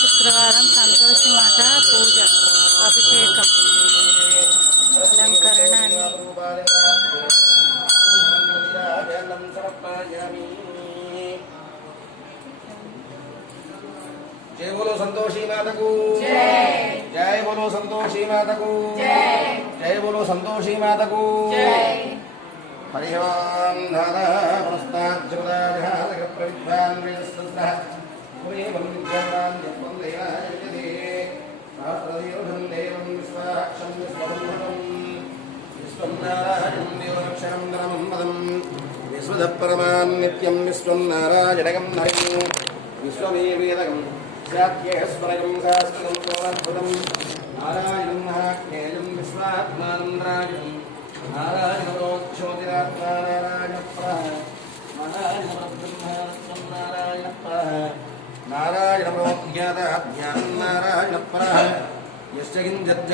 శుక్రవారం సంతోషి మాత పూజ అభిషేకం అలంకరణ जय बोलो संतोषी माता को जय। जय बोलो संतोषी माता को जय। जय बोलो संतोषी माता को जय। हरि ओम धारा पुरस्तात् जगदाधार प्रविद्वान् वेदस्तस्नः पुरे वन्दिज्ञानान् यत्वन्देनाय विजयते सहस्रदीर्घं देवं विश्वाक्षं विश्वबन्धनं विश्वं नारायणं देवाक्षरं धर्मं पदं विश्वतः परमां नित्यं विश्वं नारायणगं हरिं विश्वमेवेदकं स्याद्येश्वरकं शास्त्रकं सोऽद्भुतं नारायणं महाज्ञेयं विश्वात्मानं राजं नारायणोक्षोतिरात्मा नारायणप्रः नारायणब्रह्मरत्नं नारायणप्रः नारायणमोज्ञातः ज्ञानं नारायणप्रः यस्य किञ्चित्